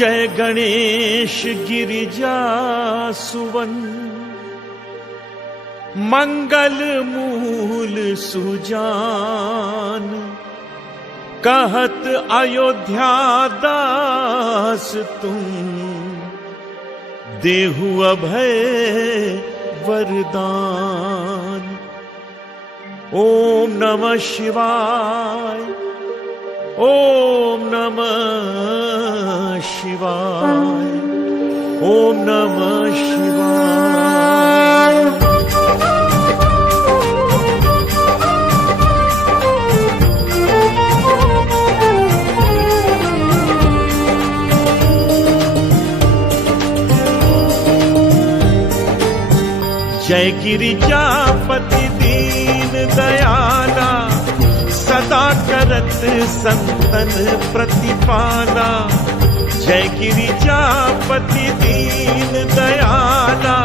जय गणेश गिरिजा सुवन, मंगल मूल सुजान। कहत अयोध्या दास तुम, देहु अभय वरदान। ओम नमः शिवाय, ओम नमः शिवाय, ओम नमः शिवाय। जय गिरिजापति दीन दयाला, सदा करत संतन प्रतिपाला। जय गिरिजापति दीन दयाला,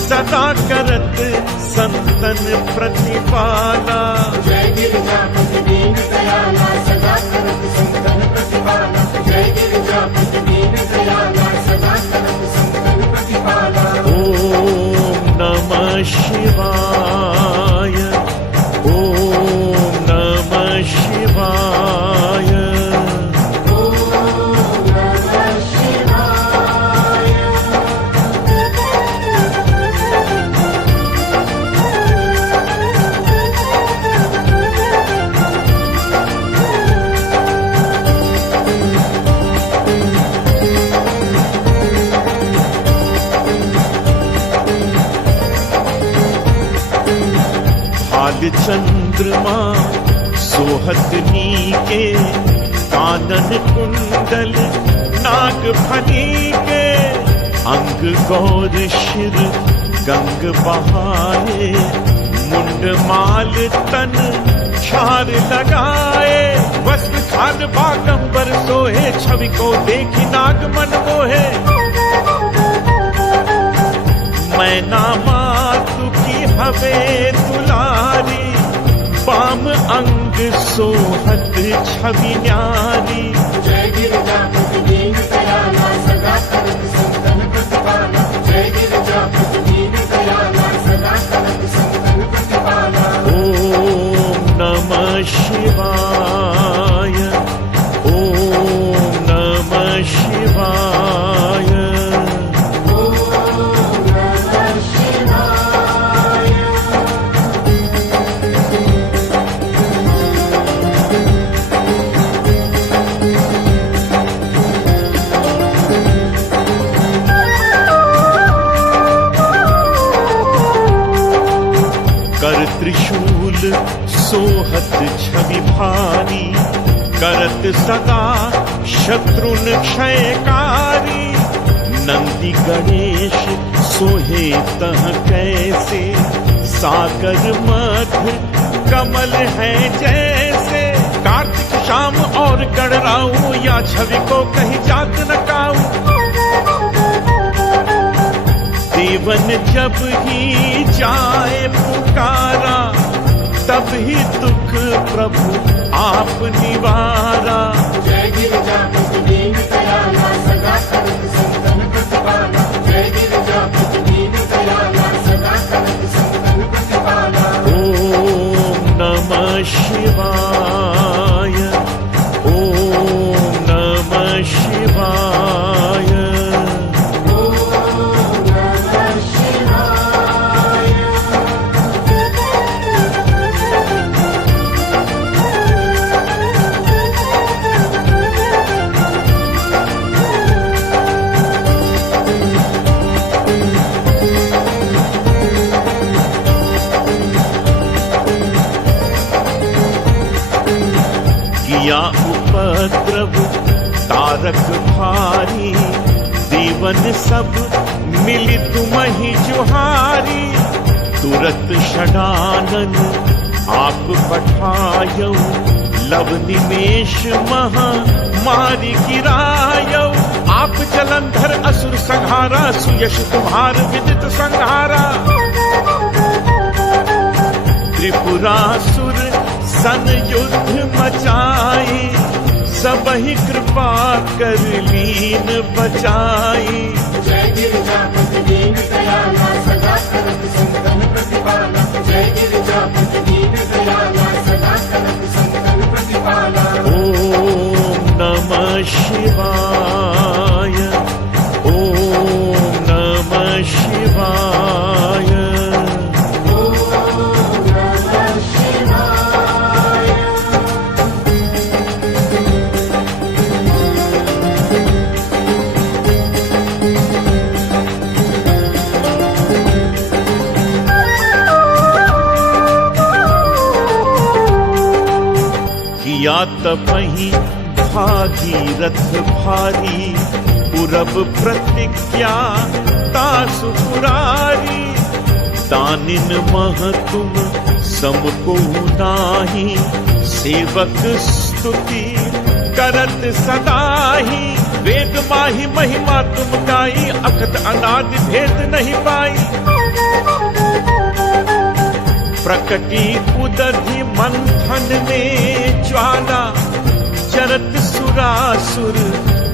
सदा करत संतन प्रतिपाला। जय गिरिजापति दीन दयाला, सदा करत संतन प्रतिपाला। जय गिरिजापति दीन दयाला, सदा करत संतन प्रतिपाला। ओम नमः शिवाय, ओम नमः शिवाय, ओम नमः शिवाय। भाग चंद्रमा सोहत नीके, कानन कुंडल नाग फनी के। अंग गौर शिर गंग बहाए, मुंड माल तन छार लगाए। वस्त्र खान बागंबर सोहे, छवि को देखी नाग मन मोहे। मैना मातु की हवे दुलारी, पाम अंग सोहत छवि न्यारी। जय गिरिजापति दीन दयाला, सदा करत संतन प्रतिपाला। जय गिरिजापति दीन दयाला, सदा करत संतन प्रतिपाला। ओम नमः शिवाय, ओम नमः शिवाय, ओम नमः शिवाय। कर त्रिशूल सोहत छवि भारी, करत सदा शत्रुन क्षयकारी। नंदी गणेश सोहे तह कैसे, सागर मध्य कमल है जैसे। कार्तिक शाम और गणराऊ, या छवि को कहीं जात न काऊ। देवन जब ही जाए पुकारा, तब ही दुख प्रभु आप निवारा। जय गिरिजापति दीन दयाला, सदा करत संतन प्रतिपाला। जय गिरिजापति दीन दयाला, सदा करत संतन प्रतिपाला। ओम नमः शिवाय, ओम नमः शिवाय, ओम नमः शिवाय। किया उपद्रव तारक भारी, देवन सब मिली तुम्हि जुहारी। तुरत षडानन आप पठायौ, लव निमेष महा मारी गिरायौ। आप जलंधर असुर संहारा, सुयश तुम्हार विदित संहारा। त्रिपुरासुर सन युद्ध मचाई, सबहि कृपा कर ली दीन बचाई। जय गिरिजापति दीन दयाला सदा करत संतन प्रतिपाला। जय गिरिजापति दीन दयाला सदा करत संतन प्रतिपाला। ओम नमः शिवाय, ओम नमः शिवाय। ओम नमः शिवाय। किया तपहि भागीरथ भारी, पुरब प्रतिज्ञा तासु पुरारी। दानिन मह तुम समको नाही, सेवक स्तुति करत सदाही। वेद माही महिमा तुम गाई, अखत अनादि भेद नहीं पाई। प्रकटी उदधि मंथन में ज्वाला, चरत सुरासुर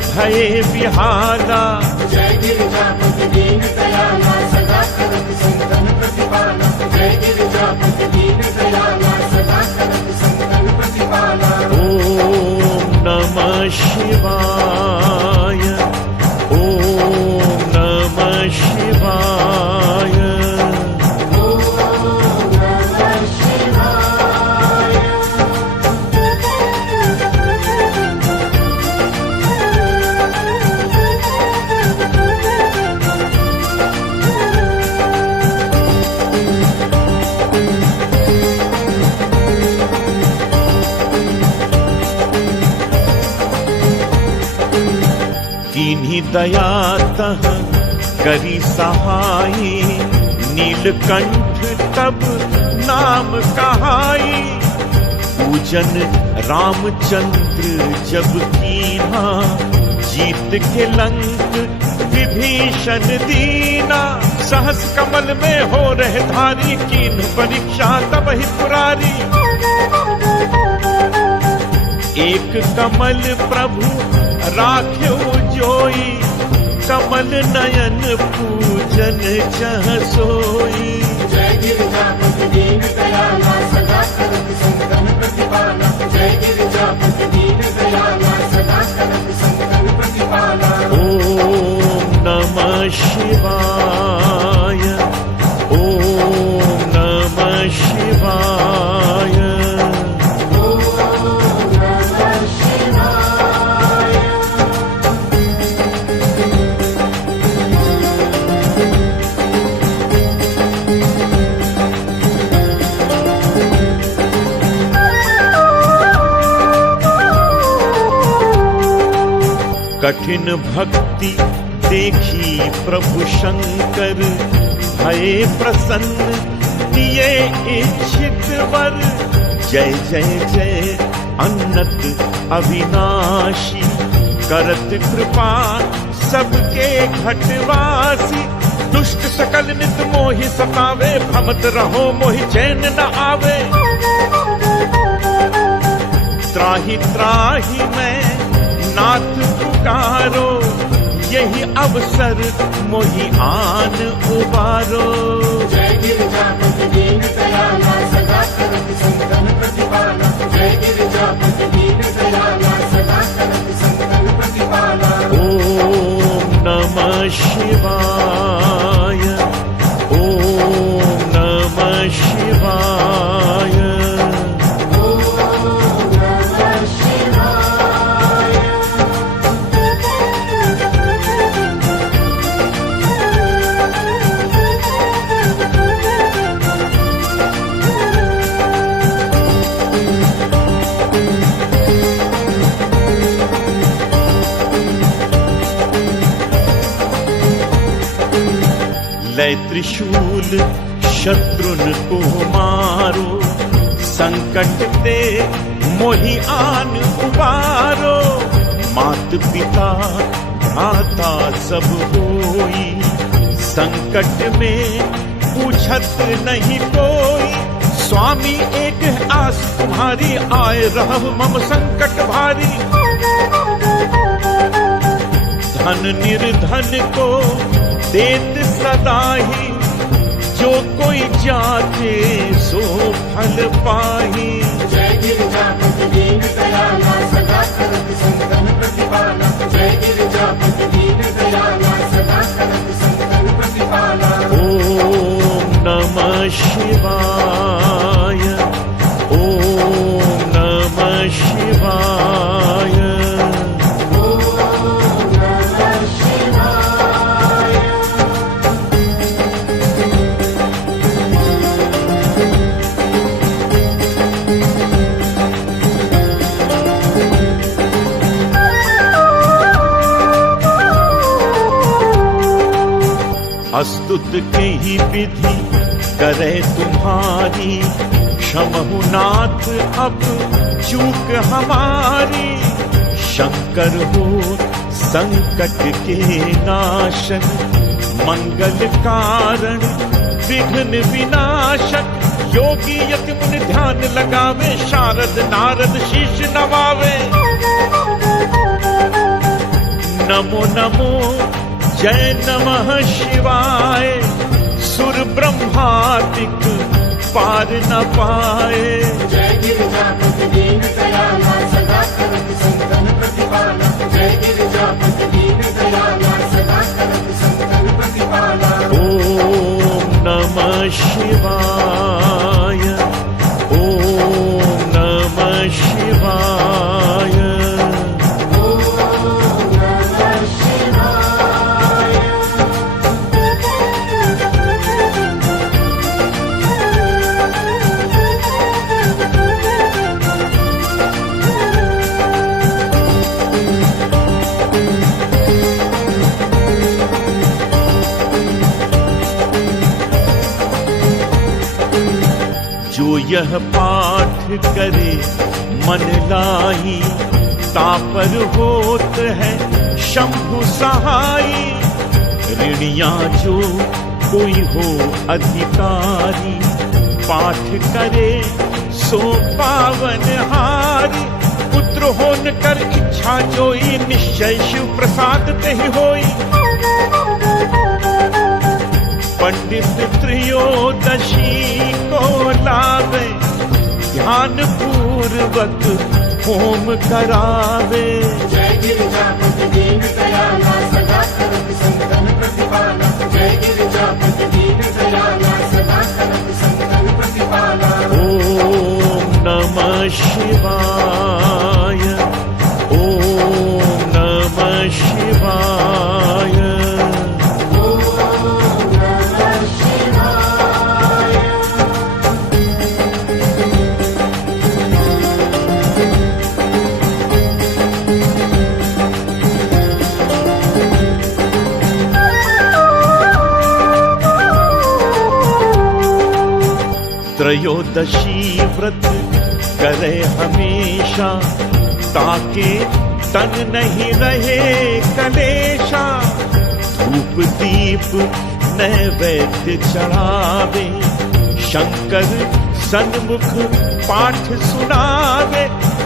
भये विहाला। जय गिरिजापति दीन दयाला सदा करत संतन प्रतिपाला। जय गिरिजापति दीन दयाला सदा करत संतन प्रतिपाला। ओम नमः शिवाय, ओम नमः शिवाय। ओम नमः शिवाय। कीन्ही दया तह करी सहाई, नीलकंठ तब नाम कहाई। पूजन रामचंद्र जब कीन्हा, जीत के लंक विभीषण दीना। सहस कमल में हो रहे धारी, कीन्ह परीक्षा तब ही पुरारी। एक कमल प्रभु राख्यो जोई, कमल नयन पूजन चह सोई। जय गिरिजापति दीन दयाला सदा करत संतन प्रतिपाला। जय गिरिजापति दीन दयाला सदा करत संतन प्रतिपाला। ओम नमः शिवाय, ओम नमः शिवाय। ओम नमः शिवाय। कठिन भक्ति देखी प्रभु शंकर, भये प्रसन्न दिए इच्छित वर। जय जय जय अन्नत अविनाशी, करत कृपा सबके घटवासी। दुष्ट सकल नित मोहि सतावे, भ्रमत रहो मोहि चैन न आवे। त्राहि त्राहि मैं नाथ पुकारो, यही अवसर मोहि आन उबारो। जय गिरिजापति दीन दयाला सदा करत संतन प्रतिपाला। जय गिरिजापति दीन दयाला सदा करत संतन प्रतिपाला। ओम नमः शिवाय, ओम नमः शिवाय। ओम नमः शिवाय। लय त्रिशूल शत्रुन को मारो, संकट ते मोहि आन उबारो। मात पिता भ्राता सब होई, संकट में पूछत नहीं कोई। स्वामी एक है आस तुम्हारी, आए रहब मम संकट भारी। धन निर्धन को देत सदा ही, जो कोई जाचे सो फल पाही। जय गिरिजापति दीन दयाला सदा करत संतन प्रतिपाला। जय गिरिजापति दीन दयाला सदा करत संतन प्रतिपाला। ओम नमः शिवाय, ओम नमः शिवाय। ओम नमः शिवाय। अस्तुत के ही विधि करे तुम्हारी, क्षमहु नाथ अब चूक हमारी। शंकर हो संकट के नाशक, मंगल कारण विघ्न विनाशक। योगी यति मुनि ध्यान लगावे, शारद नारद शीश नवावे। नमो नमो जय नमः शिवाय, सुर ब्रह्मादिक पार न पाए। जय गिरिजापति दीन दयाला सदा करत संतन प्रतिपाला। जय गिरिजापति दीन दयाला सदा करत संतन प्रतिपाला। ओम नमः शिवाय, ओम नमः शिवाय। ओम नमः शिवाय। जो यह पाठ करे मन लाही, तापर होत है शंभु सहाई। ऋणिया जो कोई हो अधिकारी, पाठ करे सो पावन हारी। पुत्र होन कर इच्छा जोई, निश्चय शिव प्रसाद ते ही होई। पंडित त्रयोदशी को लावे, ध्यान पूर्वक होम करावे। जय गिरिजापति दीन दयाला सदा करत संतन प्रतिपाला। जय गिरिजापति दीन दयाला सदा करत संतन प्रतिपाला। ओम नमः शिवाय, ओम नमः शिवाय। ओम नमः शिवाय। त्रयोदशी व्रत करे हमेशा, ताके तन नहीं रहे कलेशा। धूप दीप नैवेद्य चढ़ावे, शंकर सन्मुख पाठ सुनावे।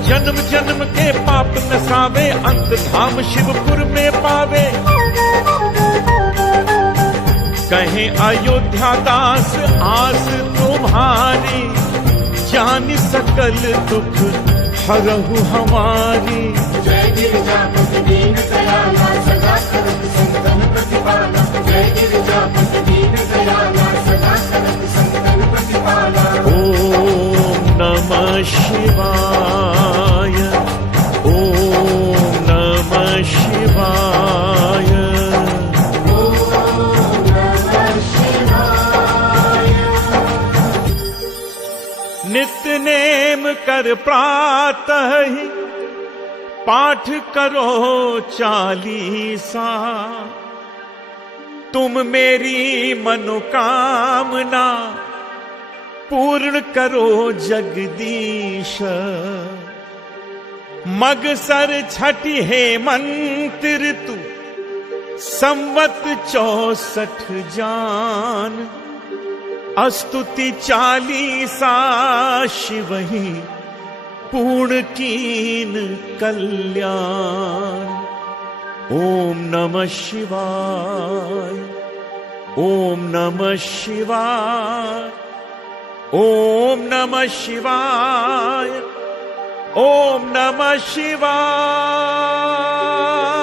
जन्म जन्म के पाप नसावे, अंत धाम शिवपुर में पावे। कहे अयोध्या दास आस तुम्हारी, जान सकल दुख हरहु हमारी। जय गिरिजापति दीन दयाला सदा करत संतन प्रतिपाला। जय गिरिजापति दीन दयाला सदा करत संतन प्रतिपाला। ओम नमः शिवाय, ओम नमः शिवाय। ओम नमः शिवाय। नित्य नेम कर प्रातः ही, पाठ करो चालीसा। तुम मेरी मनोकामना पूर्ण करो जगदीश। मगसर छठी हेमंत ऋतु, संवत 64 जान। स्तुति चालीसा शिव ही, पूर्ण कीन कल्याण। ओम नमः शिवाय, ओम नमः शिवाय, ओम नमः शिवाय, ओम नमः शिवाय।